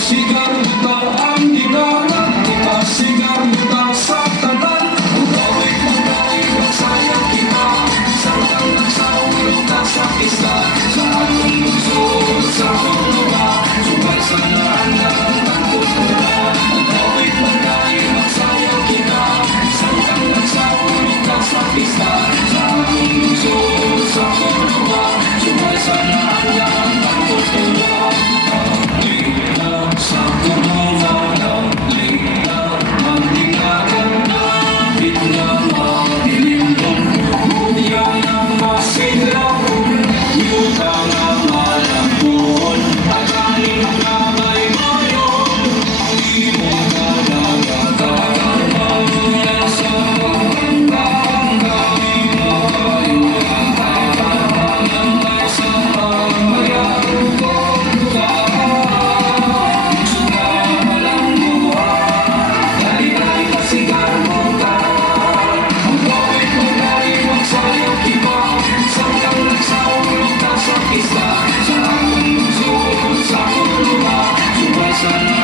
Ikasigar bitaw ang higaran, ikasigar bitaw sa tanan. Ugawit mo tayo magsayang kita, sarang nagsawang ka sa pista. Sa atong lungsod, sa akong lugar, subay sa naandang ang kultura. Ugawit mo tayo magsayang kita, sarang nagsawang ka sa pista. Sa atong lungsod, sa akong lugar, subay sa naandang ang kultura. Sa kulungan, lingkang magtingagan na biglang maglindong. Buyang ng masinlahon, yutang ang malambon. Agaling na may mayon, di mo kalagatan. Maulan sa paghanga, di mo kayo ang hanggang sa pagmayaro ko. Sa